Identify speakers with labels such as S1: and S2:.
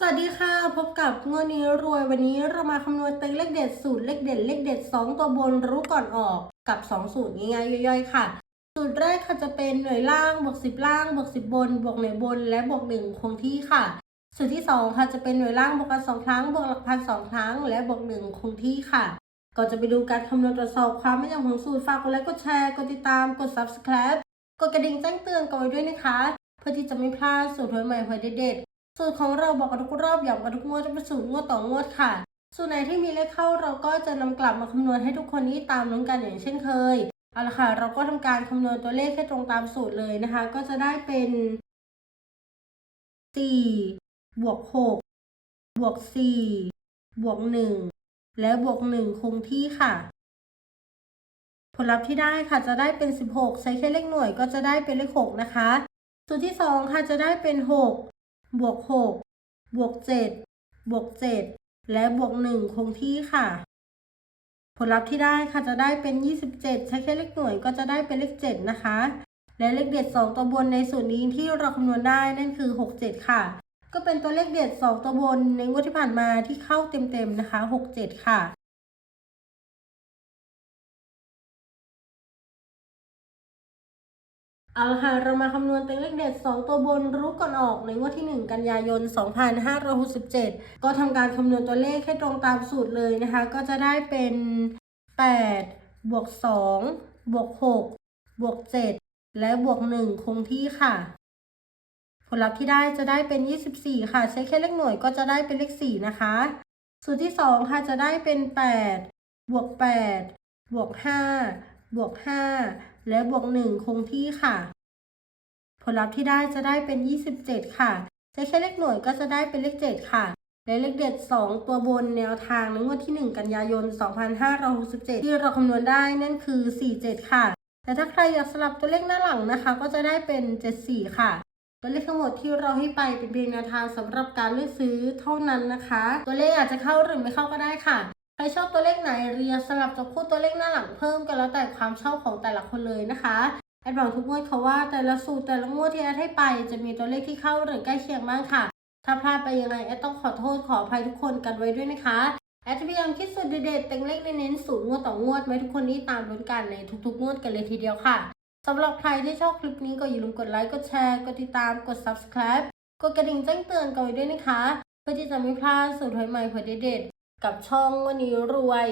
S1: สวัสดีค่ะ พบกับงวดนี้รวยวันนี้เรามาคำนวณเต็งเลขเด็ดสูตรเลขเด็ดเลขเด็ด 2 ตัวบนรู้ก่อนออกกับ 2 สูตรง่ายๆย่อยๆ ค่ะ สูตรแรกค่ะจะเป็นหน่วยล่างบวก10 ล่างบวก10 บน บวกหน่วยบนและบวก1คงที่ค่ะ สูตรที่ 2 ค่ะจะเป็นหน่วยล่างบวกกัน2ครั้งบวกหลักพัน2ครั้ง และบวก1คงที่ค่ะก่อนจะไปดูการคำนวณตรวจสอบความไม่ยอมของสูตรฝากกดไลค์กดแชร์กดติดตามกด subscribe กดกระดิ่งแจ้งเตือนกันไว้ด้วยนะคะ เพื่อที่จะไม่พลาดสูตรใหม่ๆหวยเด็ด สูตรของเราบอกกันทุกรอบย้ำกันทุกงวดจะเป็นสูตรงวดต่องวดค่ะ สูตรไหนที่มีเลขเข้าเราก็จะนำกลับมาคำนวณให้ทุกคนนี้ตามลุ้นกันอย่างเช่นเคยเอาละค่ะ เราก็ทำการคำนวณตัวเลขให้ตรงตามสูตรเลยนะคะ ก็จะได้เป็น4บวก6บวก4บวก1และบวก1คงที่ค่ะ ผลลัพธ์ที่ได้ค่ะจะได้เป็น 16 ใช้แค่เลขหน่วยก็จะได้เป็นเลข 6 นะคะ สูตรที่ 2 ค่ะจะได้เป็น 6 บวก6บวก7บวก7และบวก1คงที่ค่ะ ผลลัพธ์ที่ได้ค่ะจะได้เป็น 27 ใช้แค่เลขหน่วยก็จะได้เป็นเลข7นะคะ และเลขเด็ด 2 ตัวบนในสูตรนี้ที่เราคำนวณได้นั่นคือ 67 ค่ะ ก็เป็นตัวเลขเด็ด 2 ตัวบนในงวดที่ผ่านมาที่เข้าเต็มๆนะคะ 67 ค่ะ เอาละค่ะ เรามาคำนวณต็งเลขเด็ด 2 ตัวบนรู้ก่อนออกในงวดที่ 1 กันยายน 2567 ก็ทำการคำนวณตัวเลขให้ตรงตามสูตรเลยนะคะ ก็จะได้เป็น 8 บวก 2 บวก 6 บวก 7 และบวก 1 คงที่ค่ะ ผลลัพธ์ที่ได้จะได้เป็น 24 ค่ะ ใช้แค่เลขหน่วยก็จะได้เป็นเลข 4 นะคะ สูตรที่ 2 ค่ะจะได้เป็น 8 บวก 8 บวก 5 บวก 5 และบวก 1 คงที่ค่ะ ผลลัพธ์ที่ได้จะได้เป็น 27 ค่ะใช้แค่เลขหน่วยก็จะได้เป็นเลข 7 ค่ะ และเลขเด็ด 2 ตัวบนแนวทางในงวดที่ 1 กันยายน 2567 ที่เราคำนวณได้นั่นคือ 47 ค่ะ แต่ถ้าใครอยากสลับตัวเลขหน้าหลังนะคะ ก็จะได้เป็น 74 ค่ะตัวเลขทั้งหมดที่เราให้ไปเป็นเพียงแนวทางสำหรับการเลือกซื้อเท่านั้นนะคะ ตัวเลขอาจจะเข้าหรือไม่เข้าก็ได้ค่ะ ใครชอบตัวเลขไหนเรียสลับจับคู่ตัวเลขหน้าหลังเพิ่มกันแล้วแต่ความชอบของแต่ละคนเลยนะคะแอดบอกทุกงวดค่ะว่าแต่ละสูตรแต่ละงวดที่แอดให้ไป จะมีตัวเลขที่เข้าหรือใกล้เคียงบ้างค่ะ ถ้าพลาดไปยังไงแอดต้องขอโทษขออภัยทุกคนกันไว้ด้วยนะคะแอดจะพยายามคิดสูตรเด็ดๆเต็งเลขเน้นๆสูตรงวดต่องวดไว้ทุกคนนี้ตามลุ้นกันในทุกๆงวดกันเลยทีเดียวค่ะสำหรับใครที่ชอบคลิปนี้ก็อย่าลืมกดไลค์กดแชร์กดติดตามกด subscribe กดกระดิ่งแจ้งเตือนกันไว้ด้วยนะคะ เพื่อที่จะไม่พลาดสูตรใหม่ๆเผยเด็ด กับช่องวันนี้รวย